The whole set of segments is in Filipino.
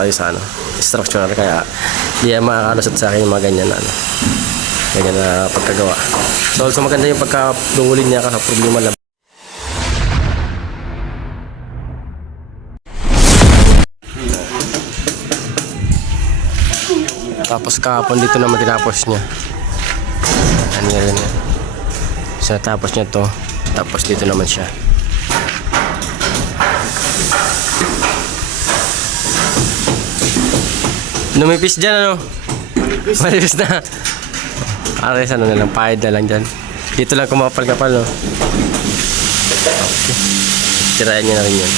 tayo sa structural, kaya hindi makakalusot sa akin yung mga ganyan na ganyan na pagkagawa. So also maganda yung pagka-duulin niya kasi problema lang. Tapos kahapon dito naman tinapos niya. Ano yan? So natapos niya to. Tapos dito naman siya. Lumipis dyan ano? Malipis na. Ares ano na lang. Pahid na lang dyan. Dito lang kumapal-kapal no. Okay. Tirayan niya na rin yan.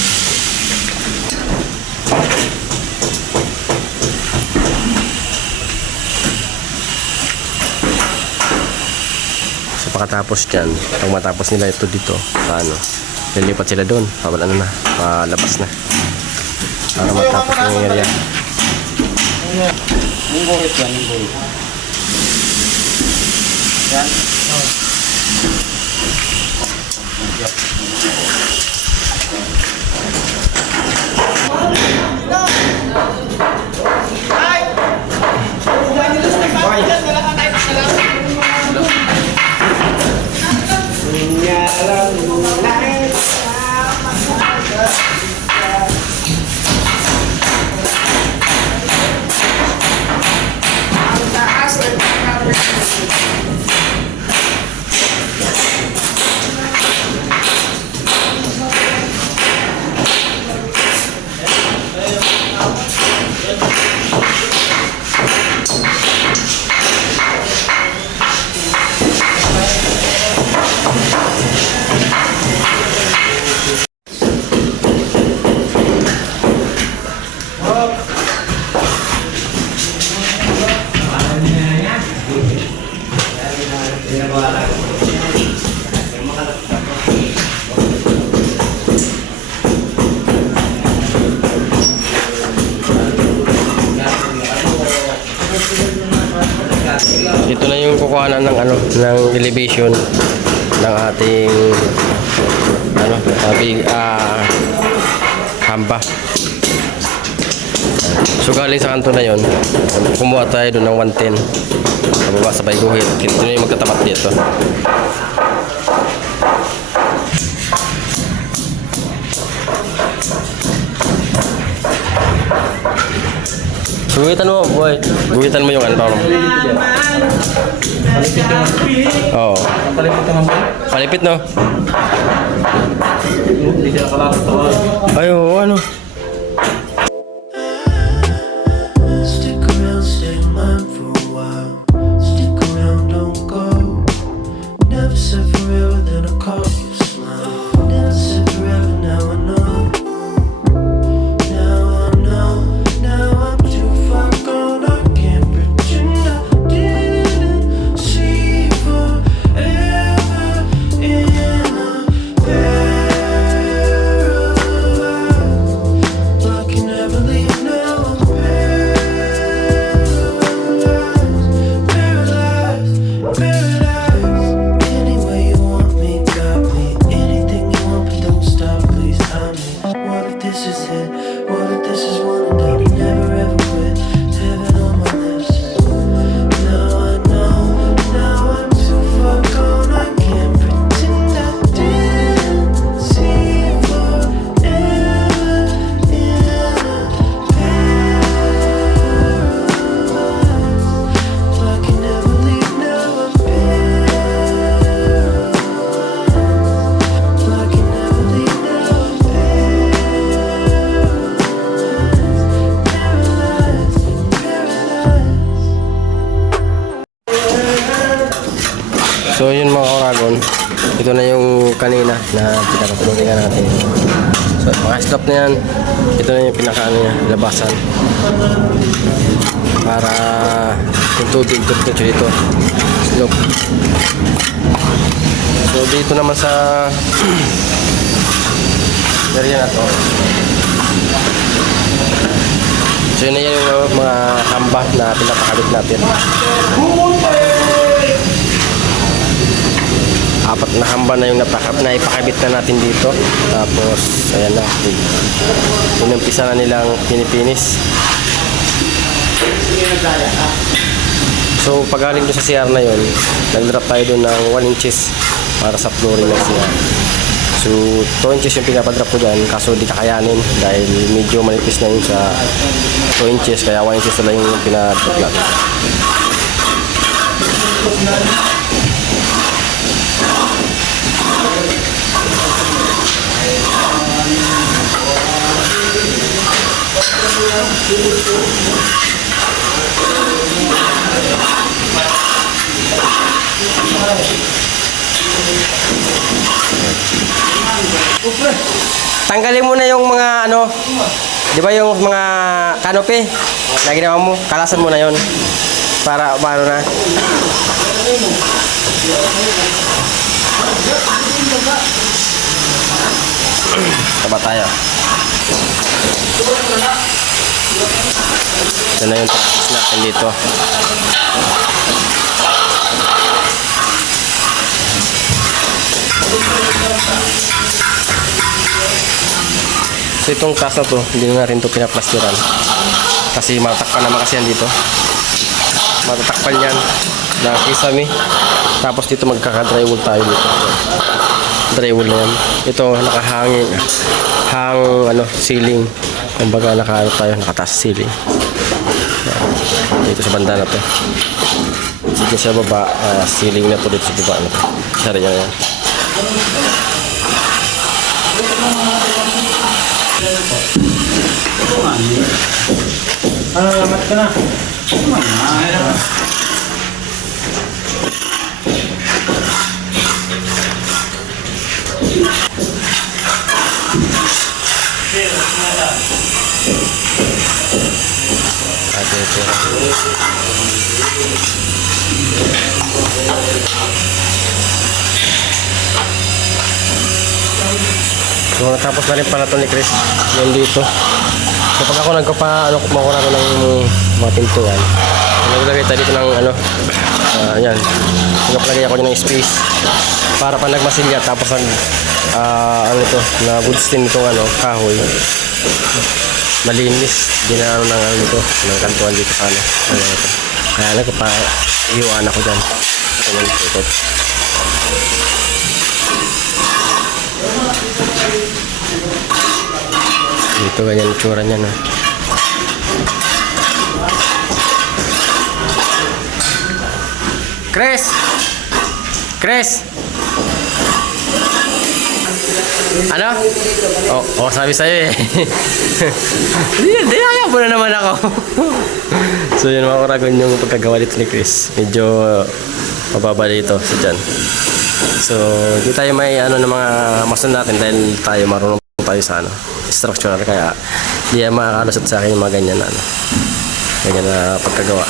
Pagkatapos dyan, pag matapos nila ito dito, lilipat sila doon, palabas na para matapos yung area. Yung buhit yan, yung buhit yan. Ito na yung kukuhanan ng ng elevation ng ating hamba. So galing sa kanto na yon, kumuha tayo doon ng 110 pababa sa bayguhit. Ito na yung magkatapat dito. So guhitan mo boy, guhitan mo yung Palipit yung oo. palipit yung Palipit no? hindi siya kalakot. Ay oo, Stick around, stay mine for a while. Stick around, don't go. Never said forever, then I call you smile. Never said forever, now I know. Now I know, now I'm too far gone. I can't pretend I didn't see forever in a paradise. I can never leave now. I'm paradise. Any way you want me, got me. Anything you want, but don't stop, please. I mean, what if this is it? What if this is one and done? You never ever quit. Heaven on my lips. Now I know. Now I'm too far gone. I can't pretend I didn't see forever in a paradise. I can never leave now. I'm paradise. I can never leave now. I'm paradise. So yun mga Oragon, ito na yung kanina na pinakatulungan natin. So maka-stop na yan, ito na yung labasan para yung tubig dito slope. So dito naman sa area na to, so yun na yan yung mga hamba na pinapakabit natin. apat na hamba na yung naipakabit na natin dito. Tapos ayan na, inumpisa na nilang pinipinis. So pagaling doon sa CR na yun, nag-drop tayo doon ng 1 inches para sa flooring ng CR. So 2 inches yung pinapadrop ko dyan, kaso di kakayanin dahil medyo manipis na yun sa 2 inches, kaya 1 inches na lang yung pinadrop natin. Tanggalin mo na yung mga ano, di ba yung mga canopy na ginawa mo, kalasan mo na yon para paano na. Taba tayo. Ito na yung tapos natin dito. So itong taas na to, hindi na rin to pinaplastiran. Kasi matatakpan naman kasi yan dito. Matatakpan yan na kisame. Tapos dito magkaka-drywall tayo dito. Drywall na yan. Ito nakahanging ceiling. Kumbaga nakataas ceiling. Dito sa banda na to. Dito sa baba, ceiling na to dito sa baba na to. Sari yan yan. Alamat ka na. So natapos na rin pala to ni Chris yung dito. So pag ako kumakuha ko ng mga pintuan, naglagay tayo dito ng yan, naglagay ako ng space para pag nagmasilya tapos na good stain itong kahoy, malinis din na ng ito ng kantuan dito sa ito. Kaya nagpa-iwan ako dyan. Ito. Dito ganyan yung tsura niya, no? Chris! Ano? Oh, sabi sa'yo eh. Dinaya mo na naman ako. So yun mga kuragon yung pagkagawa dito ni Chris. Medyo mababa dito sa dyan. So di tayo may ng mga mason natin dahil tayo marunong tayo sa structural, kaya di makakalusot sa akin yung mga ganyan ganyan na pagkagawa.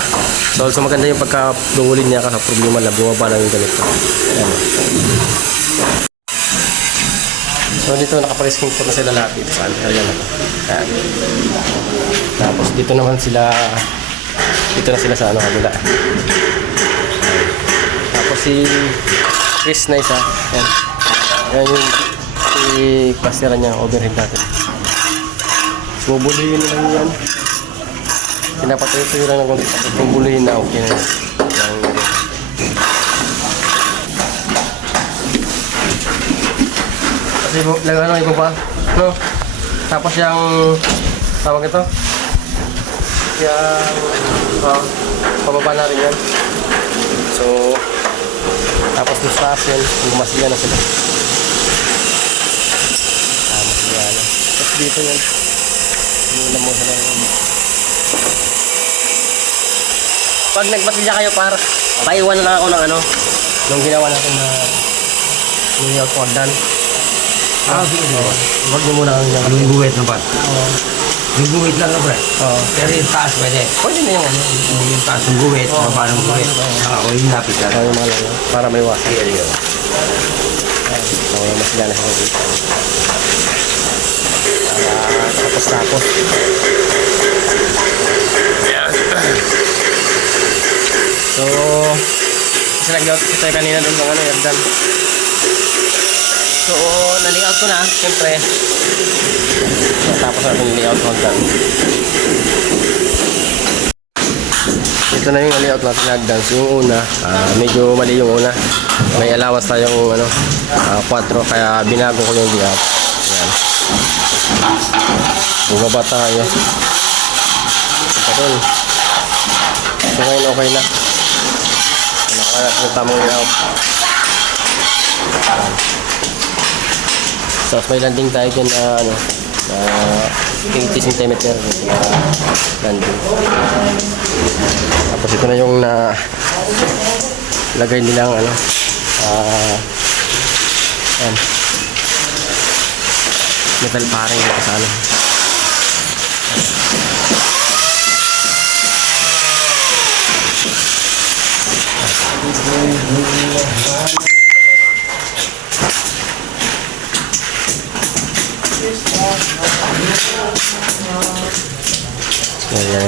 So also maganda yung pagka-duulin niya kasi problema na bumaba lang yung ganito. Ayan. So dito nakapag-skin po na sila lahat dito sa ayan. Ayan. Tapos dito na sila sa kabila. Tapos si Chris na isa. Ayan. Ayan yung i-plastera niya overhead natin. Bubulihin na lang yan. Pinapatuyo lang ng konti. Bubulihin na okay na yan. Kasi iba pa. No? Tapos yung tawag ito. Yung pababa na rin yan. So tapos yung taas yan. Gumasilya na sila. Tapos dito yan. Hindi mo sa lang. Pag nagbatilya kayo paiwan na lang ako ng nung ginawa natin na layout cordan. Sige. Huwag niyo muna ang Yung guhit na ba? Yung guhit lang na ba? Pero yung taas pwede. pwede na yung Yung taas ng guhit, baba ng guhit. O yung lapit ka. para may wasak. Mas gana sa dito. Tapos. Ayan. So, kasi nag-out tayo kanina doon ng yardan. So, na-layout ko na, siyempre. Tapos natin yung layout ko hanggang. Ito na yung layout natin hagdan. So, yung una, medyo mali yung una. May allowance tayong 4, kaya binago ko yung layout. Ayan. Bumaba tayo. Ito dun. So, ngayon okay na. Nakakalap yung tamang layout. So, may landing tayo dyan na 80 cm na landing. Tapos ito na yung lagay nilang metal paring dito sa ano. Ayan.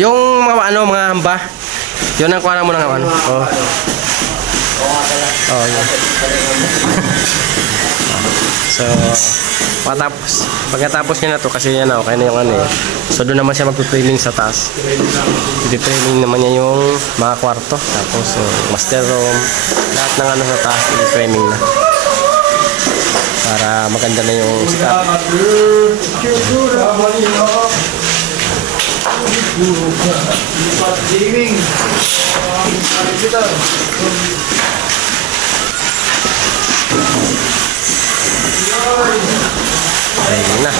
Yung mga hamba, yun ang kuha mo ng ano. Oh. Oh, yun. So, pagkatapos niya na to, kasi yan okay na yung ano eh. So, doon naman siya magpipraming sa taas. I-framing naman niya yung mga kwarto. Tapos, master room, lahat ng ano sa taas, i-framing na. Para maganda na yung setup. Ayun na.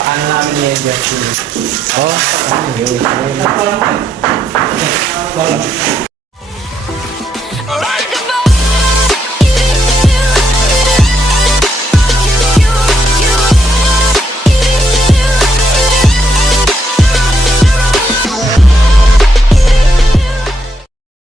Paano namin i-adjust yun? Oh.